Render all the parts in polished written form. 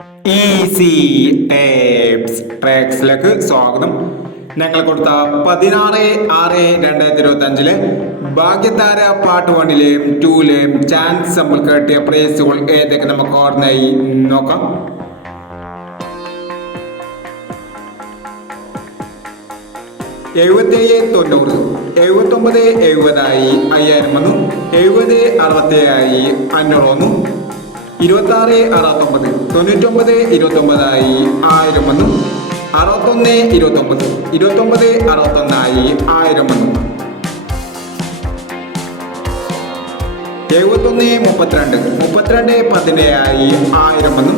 Easy tapes ട്രാക്സിലേക്ക് സ്വാഗതം. ഞങ്ങൾ കൊടുത്ത 16/6/2025 ഭാഗ്യതാര പാർട്ട് 1-ലെയും 2-ലെയും ചാൻസ് നമ്മൾ കിട്ടിയ പ്രൈസുകൾ ഏതൊക്കെ നമുക്ക് ഓർമ്മയായി നോക്കാം. എഴുപത്തേഴ് 90, 79 70 5000 വന്നു. 70 67 500 വന്നു. 26 69, 99 29 1000 വന്നു. 61 29, 29 61 1000 വന്നു. 71 32, 32 17 1000 വന്നു.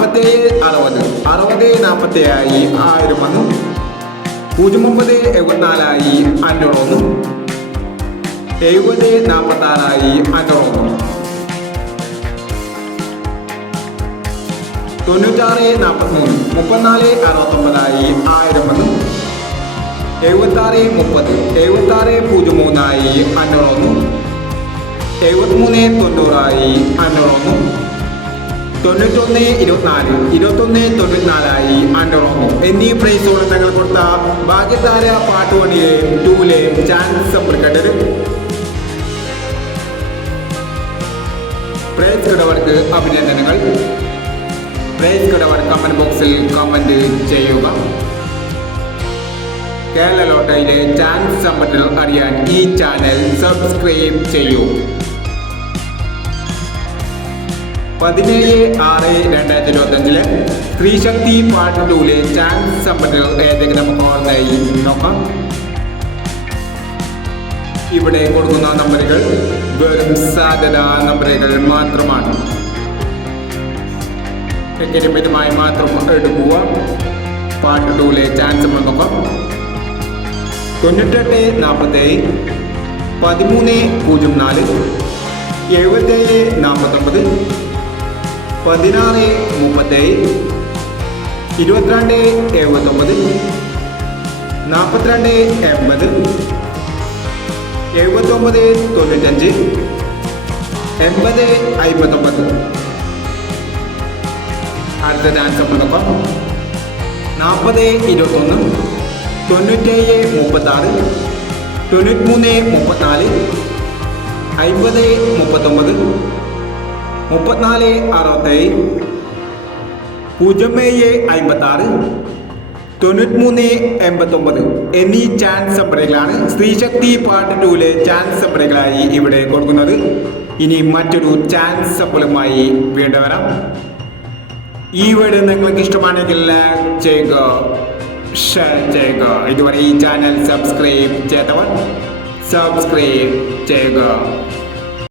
47 60, 60 47 1000 വന്നു. 09 74 500 വന്നു. 70 46 500 വന്നു. 96 43, 34 69 1000 വന്നു. 76 30, 76 03 500 വന്നു. 73 90 500 വന്നു. 91 24, 21 94 500 വന്നു. എന്നീ പ്രൈസുകൾ ഞങ്ങൾ കൊടുത്ത ഭാഗ്യതാര പാർട്ട് 1-ലെയും 2-ലെയും ചാൻസ് സമ്പർക്കട്ടത് പ്രൈസ് കിടവർക്ക് അഭിനന്ദനങ്ങൾ. പ്രൈസ് കിടവർ കമന്റ് ബോക്സിൽ കമന്റ് ചെയ്യുക. കേരള ലോട്ടറിയിലെ ചാൻസ് സമ്പത്തുകൾ അറിയാൻ ഈ ചാനൽ സബ്സ്ക്രൈബ് ചെയ്യൂ. 17/6/2025 സ്ത്രീശക്തി പാർട്ട് 2-ലെ ചാൻസ് സമ്പത്തുകൾ ഏതൊക്കെ നമുക്ക് ഓർമ്മയായി നോക്കാം. ഇവിടെ കൊടുക്കുന്ന നമ്പറുകൾ വെറും സാധ്യതാ നമ്പറുകൾ മാത്രമാണ്. ടിക്കറ്റുമായി മാത്രം എടുക്കുക. പാർട്ട് 2-ലെ ചാൻസ് നമ്മൾ നോക്കാം. 98 47, 13 04, 77 49, 16 37, 22 79, 42 80, 79 95, 80 59. അടുത്ത ചാൻസ് നമ്മൾ നോക്കാം. 40 21, 97 36, 93 34, 50 39, 34 67, 07 56, 93 89 എന്നീ ചാൻസ് നമ്പറുകളാണ് സ്ത്രീശക്തി പാർട്ട് 2-ലെ ചാൻസ് നമ്പറുകളായി ഇവിടെ കൊടുക്കുന്നത്. ഇനി മറ്റൊരു ചാൻസ് സമ്പളുമായി വീണ്ടും വരാം. ഈ വീഡിയോ നിങ്ങൾക്ക് ഇഷ്ടമാണെങ്കിൽ ലൈക്ക് ചെയ്യുക, ഷെയർ ചെയ്യുക. ഇതുവരെ ഈ ചാനൽ സബ്സ്ക്രൈബ് ചെയ്തവർ സബ്സ്ക്രൈബ് ചെയ്യുക.